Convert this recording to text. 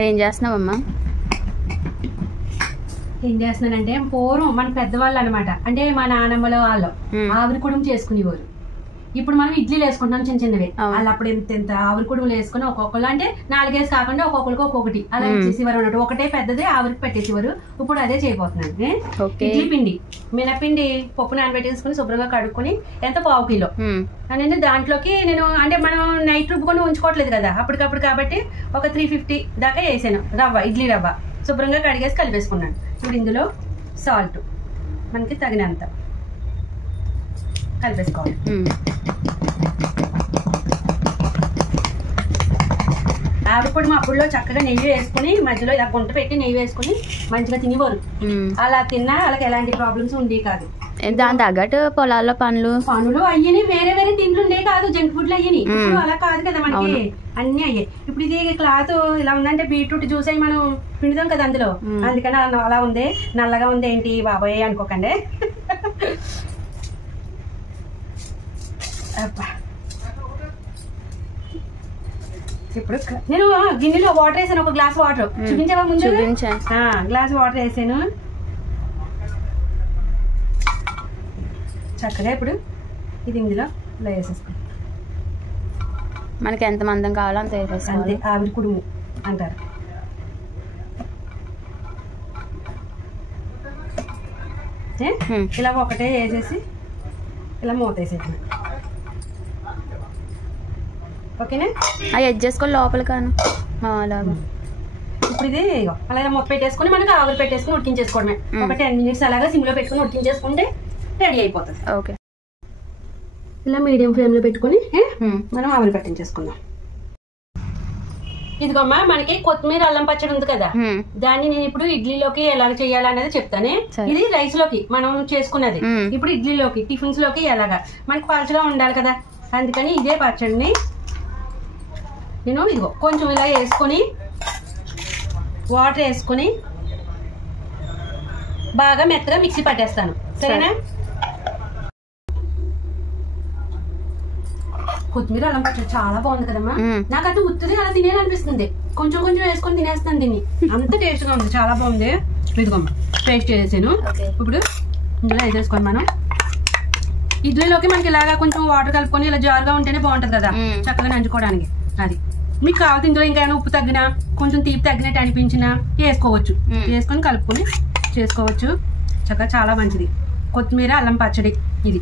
ఏం చేస్తున్నావమ్మా? ఏం చేస్తున్నానంటే పూర్వం మన పెద్దవాళ్ళు అనమాట, అంటే మా నానమ్మల వాళ్ళు ఆవిరి కుడుము చేసుకునేవారు. ఇప్పుడు మనం ఇడ్లీలు వేసుకుంటాం చిన్న చిన్నవి. వాళ్ళు అప్పుడు ఎంత ఆవిరి కుడుములు వేసుకుని ఒక్కొక్కరు అంటే 4 కాకుండా ఒక్కొక్కరికి ఒక్కొక్కటి అలా ఇచ్చేసేవారు అన్నట్టు. ఒకటే పెద్దదే ఆవిరికి పెట్టేసేవారు. ఇప్పుడు అదే చేయబోతున్నాను. ఇడ్లీ పిండి, మినపిండి పప్పు నానబెట్టేసుకుని శుభ్రంగా కడుక్కొని ఎంత 1/2 కిలో అనేది దాంట్లోకి నేను అంటే మనం నైట్ రుబ్బుకొని ఉంచుకోవట్లేదు కదా అప్పటికప్పుడు, కాబట్టి ఒక 350 దాకా వేసాను రవ్వ, ఇడ్లీ రవ్వ శుభ్రంగా కడిగేసి కలిపేసుకున్నాను. ఇప్పుడు ఇందులో సాల్ట్ మనకి తగినంత కలిపేసుకోవాలి. ఆవిడ మా అప్పుడులో చక్కగా నెయ్యి వేసుకుని మధ్యలో ఇలా గుంట పెట్టి నెయ్యి వేసుకుని మంచిగా తినేవారు. అలా తిన్నా వాళ్ళకి ఎలాంటి ప్రాబ్లమ్స్ ఉండేవి కాదు. దాని తగ్గట్టు పొలాల్లో పనులు అయ్యని వేరే వేరే తిండ్లు ఉండే కాదు, జంక్ ఫుడ్లు అయ్యని. ఇప్పుడు అలా కాదు కదా, మనకి అన్ని అయ్యాయి. ఇప్పుడు ఇది క్లాత్ ఇలా ఉందంటే బీట్రూట్ జ్యూస్ అయ్యి మనం పిండుదాం కదా అందులో, అందుకని అలా ఉంది. నల్లగా ఉంది ఏంటి బాబోయ్ అనుకోకండి. ఇప్పుడు నేను గిన్నెలో వాటర్ వేసాను, ఒక గ్లాస్ వాటర్ చూపించావా ముందు? గ్లాస్ వాటర్ వేసాను చక్కగా. ఇప్పుడు ఇది ఇందులో వేసేసుకో. మనకి ఎంత మందం కావాలో అంత వేసేసుకోవాలి. ఆవిరి కుడుము అంటారు. ఇలా ఒకటే వేసేసి ఇలా మూత వేసేసాను. ఓకేనా? అవి ఎడ్ చేసుకొని లోపల కాను అలాగా. ఇప్పుడు ఇది అలా మూత పెట్టేసుకుని మనకి ఆవిరి పెట్టేసుకుని ఉడికించేసుకోవడమే. ఒక 10 మినిట్స్ అలాగా సిమ్లో పెట్టుకుని ఉడికించేసుకుంటే రెడీ అయిపోతుంది. ఓకే. ఇలా మీడియం ఫ్లేమ్ లో పెట్టుకుని మనం ఆవిరి పెట్టించేసుకుందాం. ఇదిగోమ్మా మనకి కొత్తిమీర అల్లం పచ్చడి ఉంది కదా, దాన్ని నేను ఇప్పుడు ఇడ్లీలోకి ఎలా చేయాలనేది చెప్తానే. ఇది రైస్ లోకి మనం చేసుకున్నది, ఇప్పుడు ఇడ్లీలోకి టిఫిన్స్ లోకి ఎలాగా మనకి పలచగా ఉండాలి కదా, అందుకని ఇదే పచ్చడిని నేను ఇదిగో కొంచెం ఇలా వేసుకొని వాటర్ వేసుకుని బాగా మెత్తగా మిక్సీ పట్టేస్తాను. సరేనా? కొత్తిమీర అల్లం పచ్చడి చాలా బాగుంది కదమ్మా. నాకైతే ఉత్తిది అలా తినేయాలనిపిస్తుంది. కొంచెం కొంచెం వేసుకొని తినేస్తాను దీన్ని, అంత టేస్ట్ గా ఉంది, చాలా బాగుంది. ఇదిగోమ్మా పేస్ట్ చేసాను. ఇప్పుడు ఇందులో వేసేసుకోండి. మనం ఇడ్లీలోకి మనకి ఇలాగా కొంచెం వాటర్ కలుపుకొని ఇలా జారుగా ఉంటేనే బాగుంటది కదా చక్కగా నంచుకోవడానికి. అది మీకు కావాలి. ఇందులో ఇంకా ఉప్పు తగ్గినా కొంచెం తీపి తగ్గినట్టు అనిపించినా వేసుకోవచ్చు. వేసుకొని కలుపుకొని చేసుకోవచ్చు చక్కగా, చాలా మంచిది కొత్తిమీర అల్లం పచ్చడి ఇది.